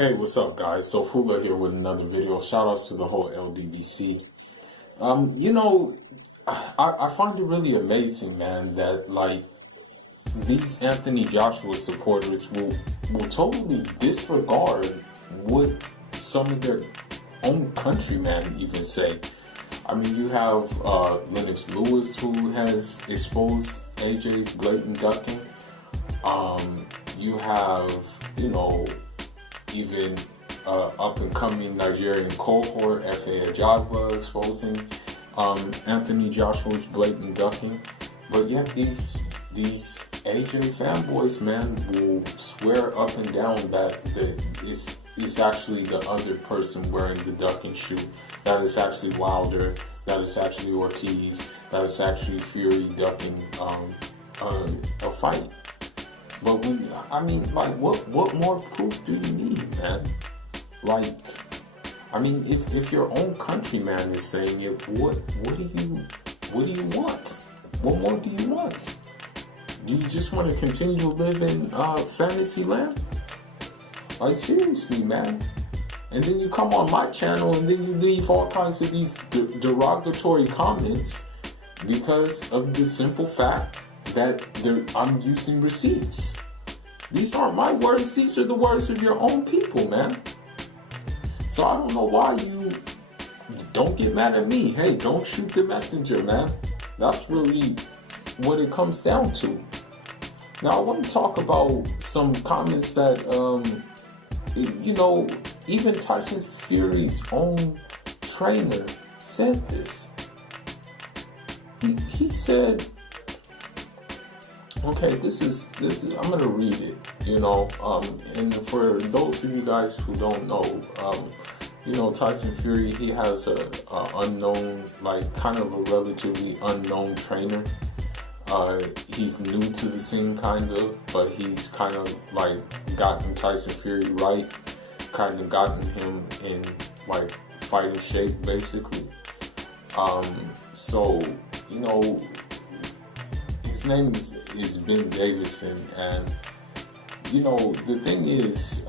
Hey, what's up, guys? So Fula here with another video. Shout outs to the whole LDBC. You know, I find it really amazing, man, that like these Anthony Joshua supporters will totally disregard what some of their own countrymen even say. I mean, you have Lennox Lewis, who has exposed AJ's blatant ducking. You have, even up and coming Nigerian cohort, F.A. Ajagba, exposing Anthony Joshua's blatant ducking. But yet these AJ fanboys, man, will swear up and down that it's actually the other person wearing the ducking shoe. That is actually Wilder. That is actually Ortiz. That is actually Fury ducking a fight. But what more proof do you need, man? Like, I mean, if your own countryman is saying it, what do you want? What more do you want? Do you just want to continue to live in fantasy land? Like, seriously, man. And then you come on my channel and then you leave all kinds of these derogatory comments because of the simple fact that I'm using receipts. These aren't my words, these are the words of your own people, man. So I don't know why you don't get mad at me. Hey, don't shoot the messenger, man. That's really what it comes down to. Now I want to talk about some comments that, even Tyson Fury's own trainer said this. He said, okay, this is I'm gonna read it, and for those of you guys who don't know, Tyson Fury, he has a unknown, like kind of a relatively unknown trainer. He's new to the scene kind of, but he's kind of like gotten Tyson Fury right, kind of gotten him in like fighting shape basically. So, his name is Ben Davison, and the thing is,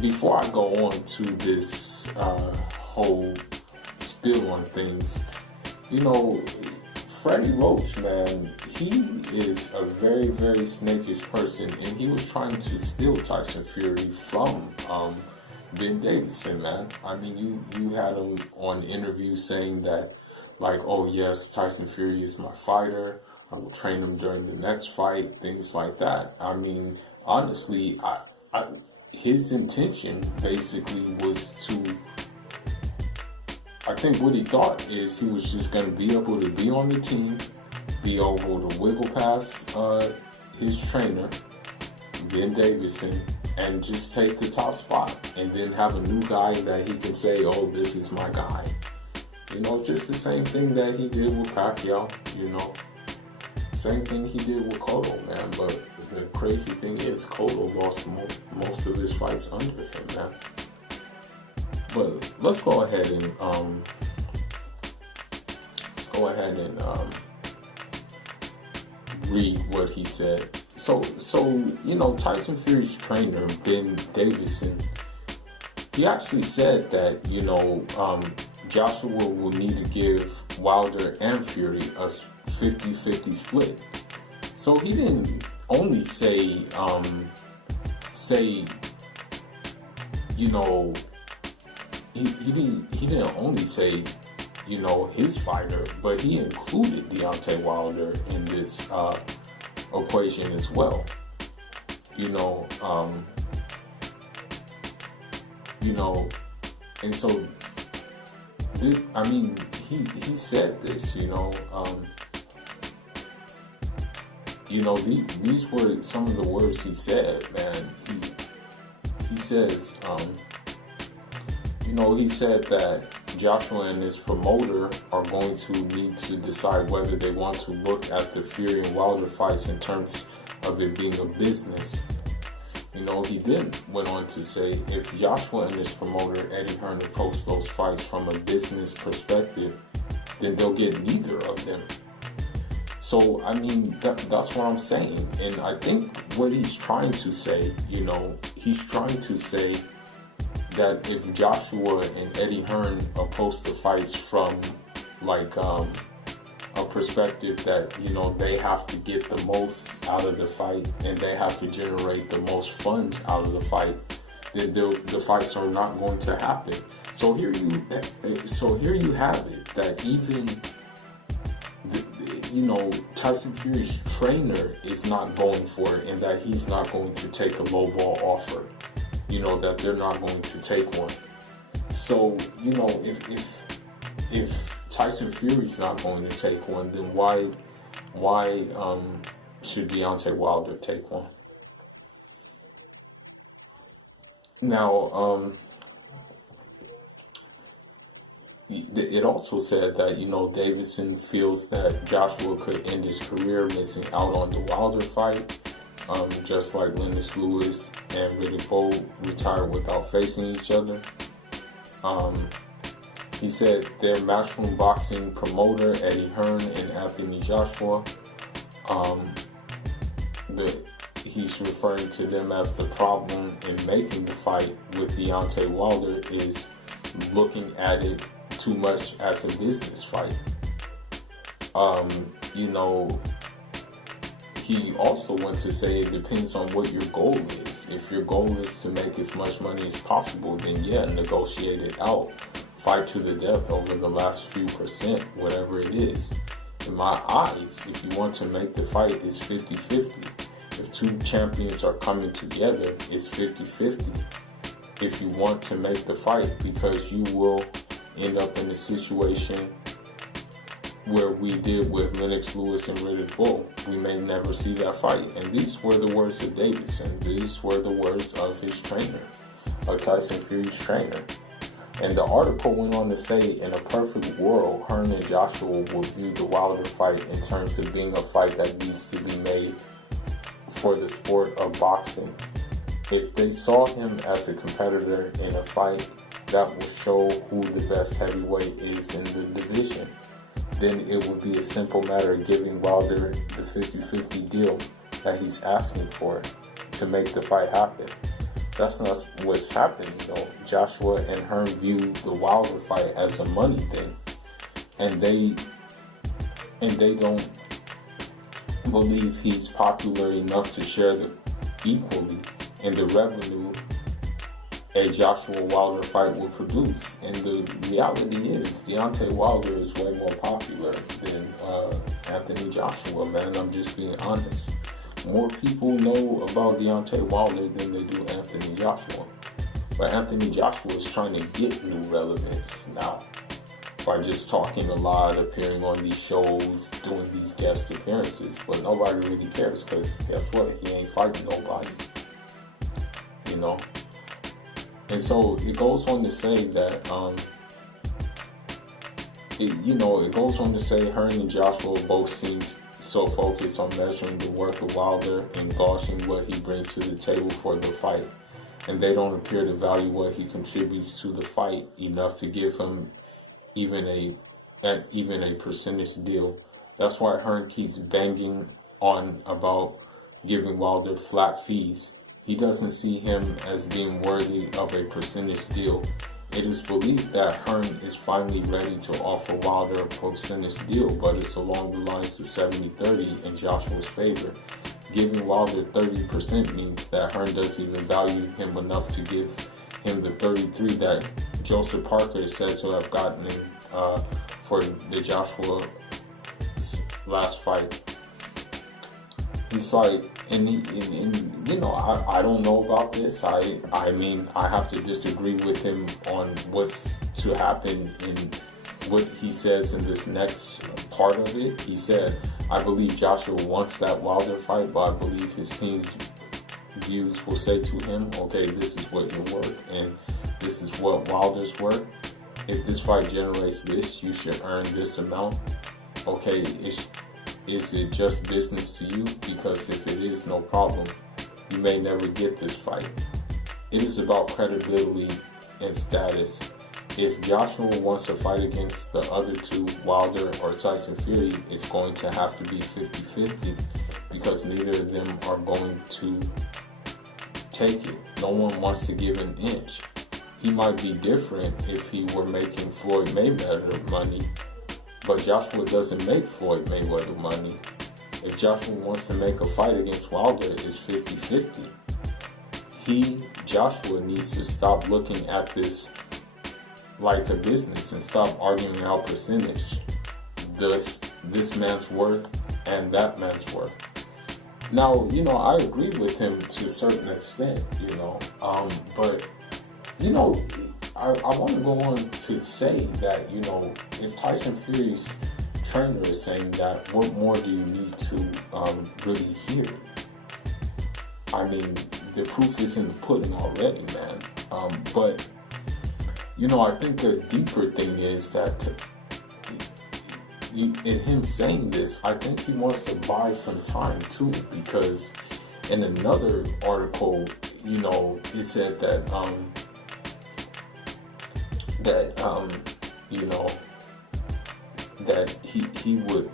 before I go on to this whole spill on things, Freddie Roach, man, he is a very, very snakish person, and he was trying to steal Tyson Fury from Ben Davison, man. I mean, you had him on interviews saying that, like, oh yes, Tyson Fury is my fighter. I will train him during the next fight, things like that. I mean, honestly, his intention basically was to, I think what he thought is he was just going to be able to be on the team, be able to wiggle past his trainer, Ben Davison, and just take the top spot, and then have a new guy that he can say, oh, this is my guy. Just the same thing that he did with Pacquiao, Same thing he did with Cotto, man. But the crazy thing is, Cotto lost most of his fights under him, man. But let's go ahead and read what he said. So Tyson Fury's trainer, Ben Davison, he actually said that, Joshua will need to give Wilder and Fury a 50-50 split. So he didn't only say, he didn't only say, his fighter, but he included Deontay Wilder in this equation as well. And so he said this, these were some of the words he said, man. He says, he said that Joshua and his promoter are going to need to decide whether they want to look at the Fury and Wilder fights in terms of it being a business. He then went on to say, if Joshua and his promoter, Eddie Hearn, approach those fights from a business perspective, then they'll get neither of them. So So, I mean, that's what I'm saying. And I think what he's trying to say, he's trying to say that if Joshua and Eddie Hearn approach the fights from like a perspective that, they have to get the most out of the fight and they have to generate the most funds out of the fight, then the fights are not going to happen. So here you have it, that even Tyson Fury's trainer is not going for it, and that he's not going to take a lowball offer. That they're not going to take one. So, if Tyson Fury's not going to take one, then why should Deontay Wilder take one? Now, it also said that, Davison feels that Joshua could end his career missing out on the Wilder fight, just like Lennox Lewis and Riddick Bowe retired without facing each other. He said their Matchroom Boxing promoter, Eddie Hearn and Anthony Joshua, he's referring to them as the problem in making the fight with Deontay Wilder is looking at it too much as a business fight. He also went to say it depends on what your goal is. If your goal is to make as much money as possible, then yeah, negotiate it out. Fight to the death over the last few percent, whatever it is. In my eyes, if you want to make the fight, it's 50-50. If two champions are coming together, it's 50-50. If you want to make the fight, because you will end up in a situation where we did with Lennox Lewis and Riddick Bowe. We may never see that fight. And these were the words of Davison. These were the words of his trainer, of Tyson Fury's trainer. And the article went on to say, in a perfect world, Hearn and Joshua will view the Wilder fight in terms of being a fight that needs to be made for the sport of boxing. If they saw him as a competitor in a fight, that will show who the best heavyweight is in the division. Then it would be a simple matter of giving Wilder the 50-50 deal that he's asking for to make the fight happen. That's not what's happening though. Joshua and Hearn view the Wilder fight as a money thing, and they don't believe he's popular enough to share equally in the revenue a Joshua Wilder fight will produce. And the reality is, Deontay Wilder is way more popular than Anthony Joshua, man. I'm just being honest. More people know about Deontay Wilder than they do Anthony Joshua. But Anthony Joshua is trying to get new relevance now by just talking a lot, appearing on these shows, doing these guest appearances. But nobody really cares, because guess what? He ain't fighting nobody. And so it goes on to say that, it goes on to say Hearn and Joshua both seem so focused on measuring the worth of Wilder and gauging what he brings to the table for the fight. And they don't appear to value what he contributes to the fight enough to give him even a percentage deal. That's why Hearn keeps banging on about giving Wilder flat fees. He doesn't see him as being worthy of a percentage deal. It is believed that Hearn is finally ready to offer Wilder a percentage deal, but it's along the lines of 70-30 in Joshua's favor. Giving Wilder 30% means that Hearn doesn't even value him enough to give him the 33 that Joseph Parker is said to have gotten for the Joshua last fight. He's like, I don't know about this. I mean, I have to disagree with him on what's to happen in what he says in this next part of it. He said, I believe Joshua wants that Wilder fight, but I believe his team's views will say to him, okay, this is what you're worth, and this is what Wilder's worth. If this fight generates this, you should earn this amount. Okay, is it just business to you? Because if it is, no problem. You may never get this fight. It is about credibility and status. if Joshua wants to fight against the other two, Wilder or Tyson Fury, it's going to have to be 50-50 because neither of them are going to take it. No one wants to give an inch. He might be different if he were making Floyd Mayweather money, but Joshua doesn't make Floyd Mayweather money. If Joshua wants to make a fight against Wilder, it's 50-50. Joshua needs to stop looking at this like a business and stop arguing out percentage. This man's worth and that man's worth. Now, I agree with him to a certain extent, but, I want to go on to say that, if Tyson Fury's trainer is saying that, what more do you need to really hear? I mean, the proof is in the pudding already, man. But, I think the deeper thing is that in him saying this, I think he wants to buy some time too, because in another article, he said that, that he would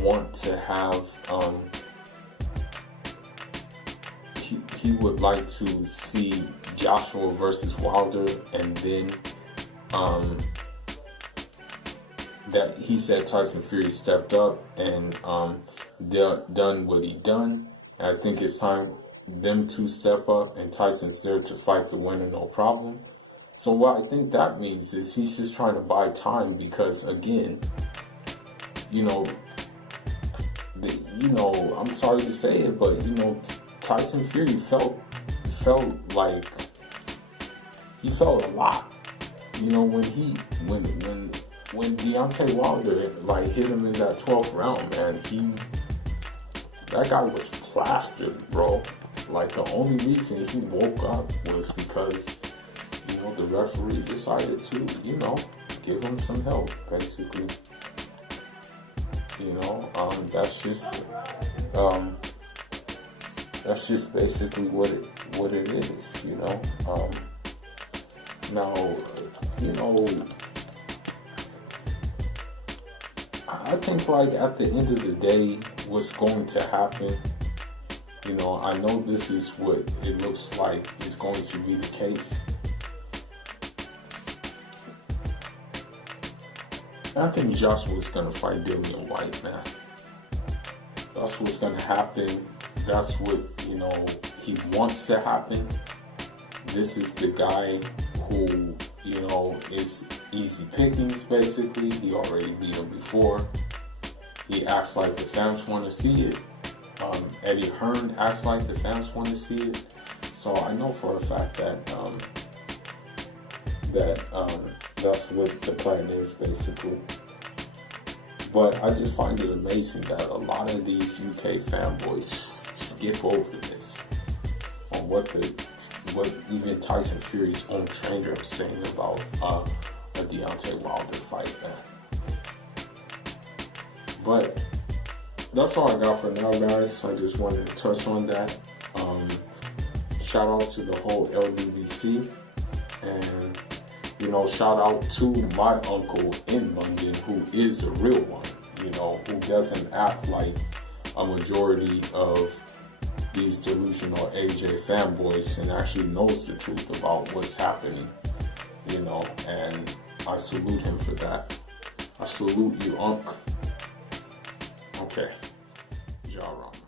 want to have, he would like to see Joshua versus Wilder, and then that he said Tyson Fury stepped up and done what he done. And I think it's time them two step up, and Tyson's there to fight the winner, no problem. So what I think that means is he's just trying to buy time because, again, I'm sorry to say it, but Tyson Fury felt like he felt a lot. When Deontay Wilder hit him in that 12th round, man, that guy was plastered, bro. Like, the only reason he woke up was because the referee decided to give him some help, basically. That's just basically what it is, now, I think at the end of the day, what's going to happen, I know this is what it looks like is going to be the case. I think Joshua's going to fight Dillian White, man. That's what's going to happen. That's what, he wants to happen. This is the guy who, is easy pickings, basically. He already beat him before. He acts like the fans want to see it. Eddie Hearn acts like the fans want to see it. So I know for a fact that that's what the plan is, basically. But I just find it amazing that a lot of these UK fanboys skip over this on what even Tyson Fury's own trainer is saying about a Deontay Wilder fight, man. But that's all I got for now, guys. I just wanted to touch on that. Shout out to the whole LDBC, and shout out to my uncle in London, who is a real one, who doesn't act like a majority of these delusional AJ fanboys and actually knows the truth about what's happening, and I salute him for that. I salute you, Unc. Okay. Ja Rama.